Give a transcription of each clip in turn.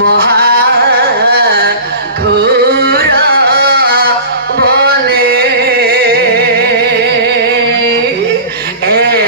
মহাঘোর বনে এক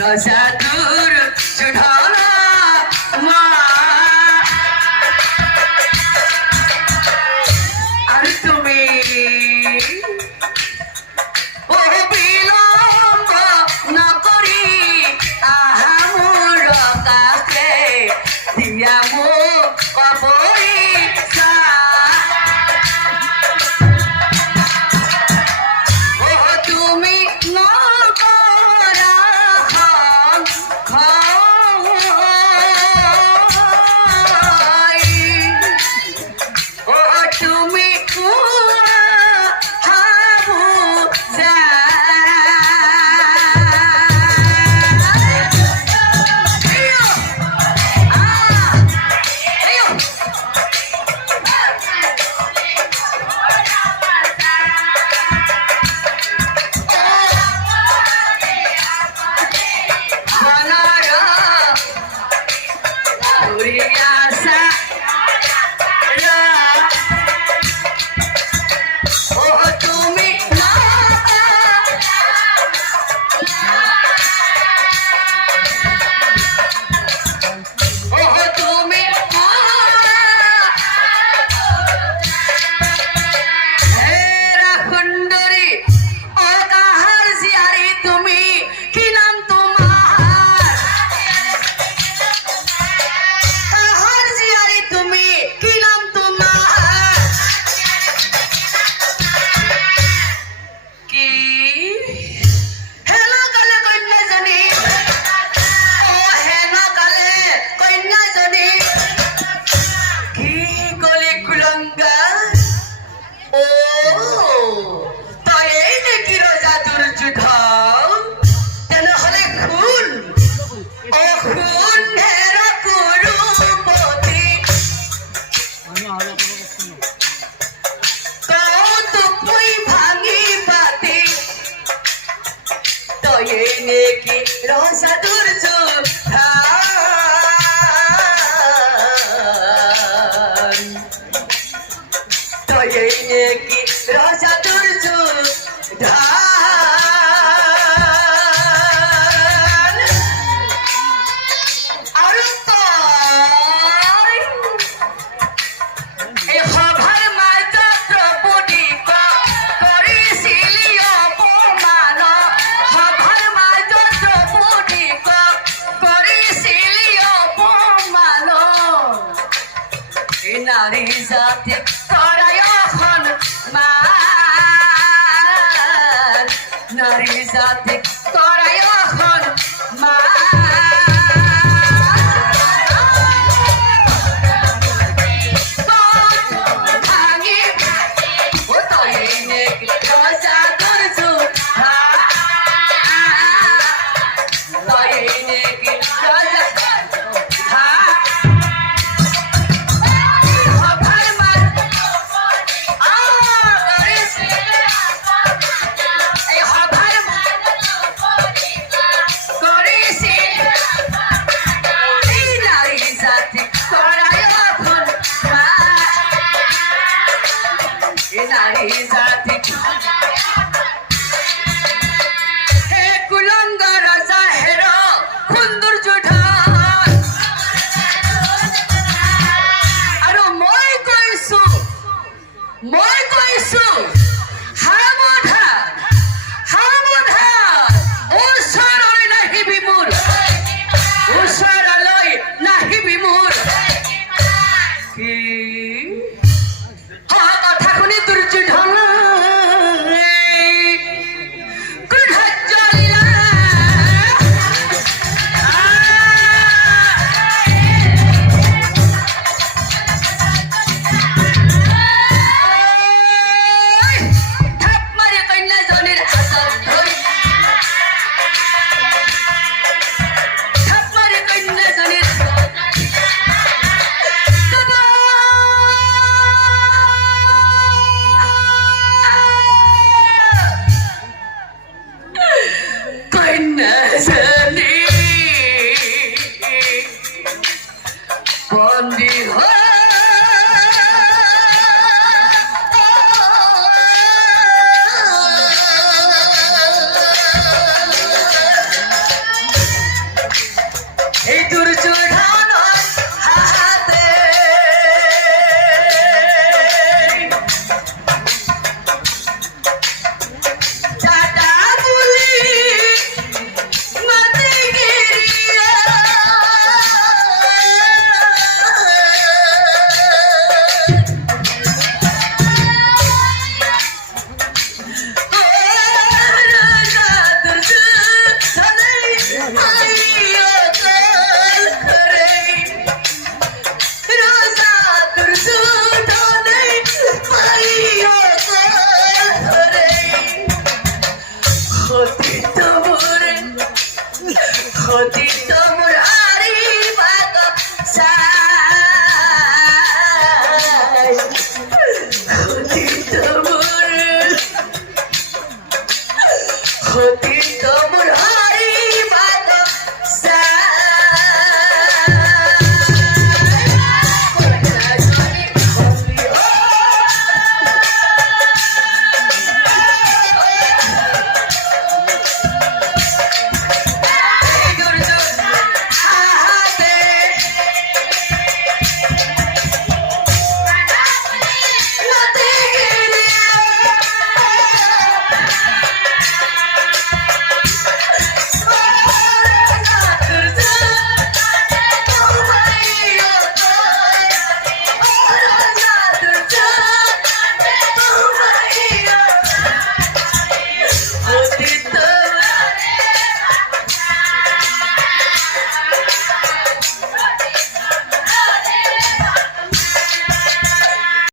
রসাতুর চুড়ানা মা আর তুমি ও বিলম্ব না করি আহামুর কাছে দিয়ামু কবরি আশা ও তুমি না ও তুমি সুন্দরী ও কাহার জিয়ারি তুমি কি নাম তোমার কাহার জিয়ারি তুমি কি নাম তোমার কি হেলো কালে কন্যা জনী ও হেলো কালে কন্যা জনী কি কলে কুলঙ্গা ও তাই এই নাকি জাদুর যুদ্ধ তেনেহলে খুন ও খুন হেরা করুপতি তুই ভাঙি পাতি তাই এই নাকি জাদুর যুদ্ধ তাই এই নাকি রাজা দুর্য আর এই সভার মাজত দ্রৌপদী কৰিছিলি অপমান সভার মাজত দ্রৌপদী কৰিছিলি অপমান নারী জাতি করায় মান নারী জাতি করায় ভাঙি ও তাই রাজা দুর্য তাই রাজা নারী জাতি হে কুলঙ্গ রাজা হের সুন্দর জুঠান আৰু মই কৈছো ওচৰলৈ নাহিবি মোৰ ওচৰলৈ নাহিবি মোৰ কি কথা শুনি দুৰ্যোধন ক্ৰোধত জ্বলিলা থাপ মাৰি কন্যাজনীৰ হাতত ধৰি থাপ মাৰি কন্যাজনীৰ কন্যাজনী বন্দী হয়